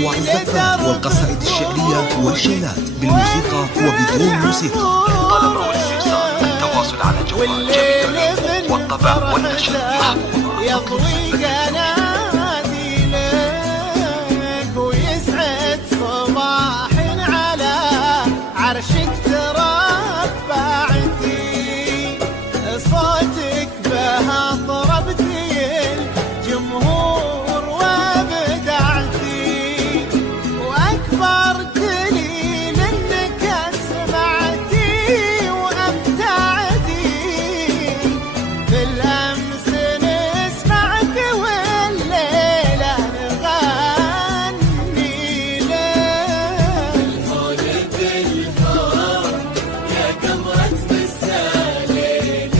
أروع الزفات والقصائد الشعرية والشيلات بالموسيقى وبدون موسيقى. للطلب أو الاستفسار التواصل على جوال جميع الحقوق والطبع والنشر محفوظة. ويسعد صباح على عرشك تربعتي، صوتك بها ضربتي الجمهور وابدعتي، واكبر دليل انك سمعتي وامتعتي، بالامس نسمعك والليله نغني لك. الهون بالهون يا قمرة مساليك،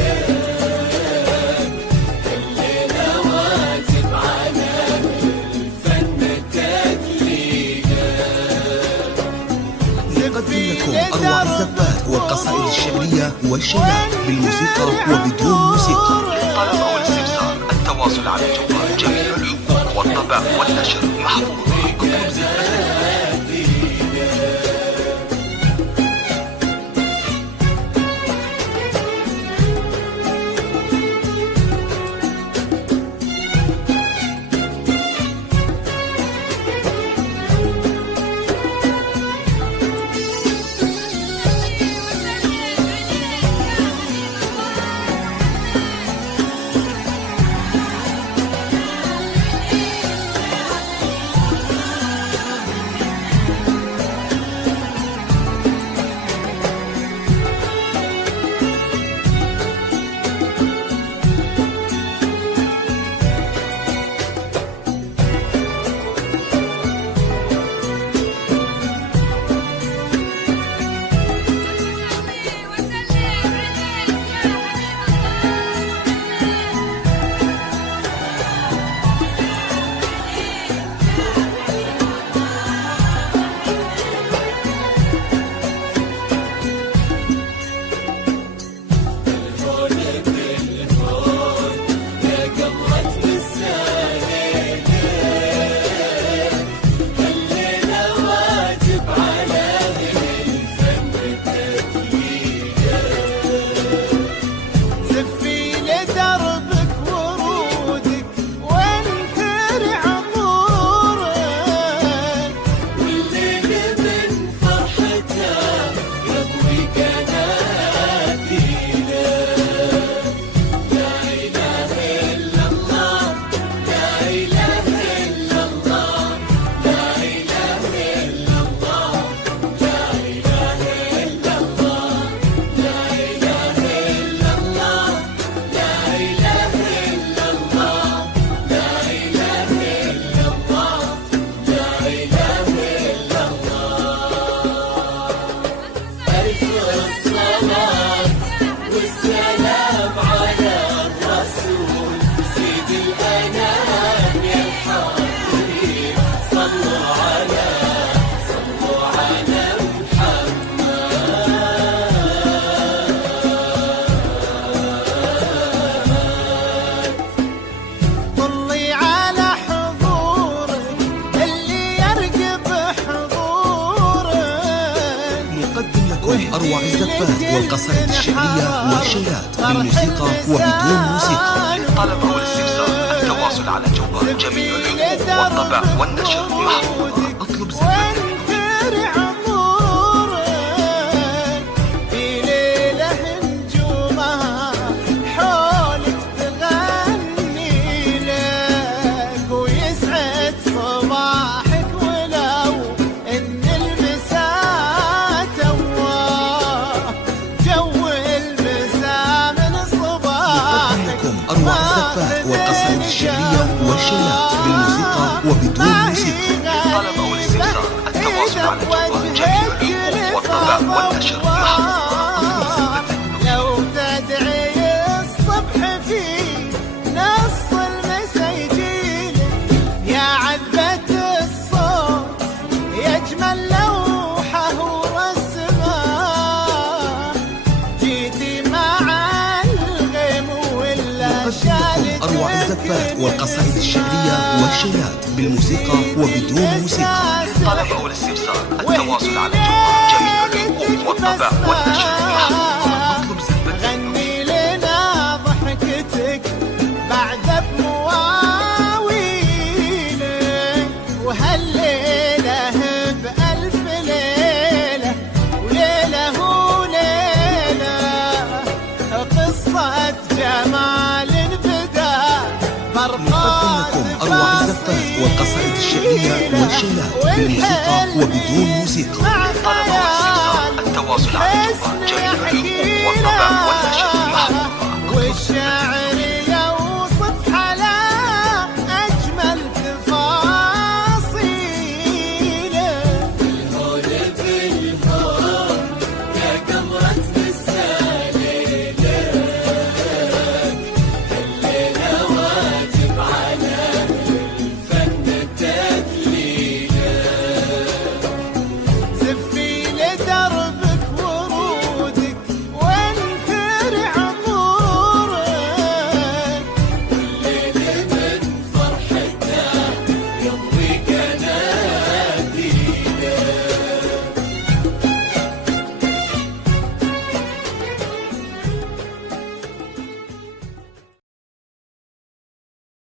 الليلة واجب على الفن تدليقك. نقدم لكم أروع الزفات والقصائد الشعرية والشيلات بالموسيقى وبدون موسيقى. للطلب أو الاستفسار التواصل على جوال جميع الحقوق والطبع والنشر محفوظة. اطلب زفاتك. أروع الزفات والقصائد الشعرية والشيلات بالموسيقى وبدون موسيقى. للطلب أو الاستفسار التواصل على جوال جميع الحقوق والطبع والنشر محفوظة. اطلب زفاتك. أروع الزفات والقصائد الشعرية والشيلات بالموسيقى وبدون موسيقى. للطلب أو الاستفسار التواصل على جوال جميع الحقوق والطبع والنشر محفوظة. لو تدعي الصبح في نص المسا يجيلك يا عذبة الصوت يجمل لوحه ورسمه، جيتي مع الغيم ولا نقدم لكم أروع الزفات والقصائد الشعرية والشيلات بالموسيقى وبدون موسيقى. طلب أو الاستفسار التواصل على الجوال جميع الحقوق والطبع والنشر محفوظة. اطلب زفة غني لنا ضحكتك بعد بمواويلك، وهالليلة بألف ليلة وليلة وليلة، قصة جمال بدا نقدم لكم أروع الزفات والقصائد الشعرية والشيلات بالموسيقى وبدون موسيقى. طلب أو الاستفسار التواصل على الجوال جميع الحقوق والطبع والنشر محفوظة. والشعر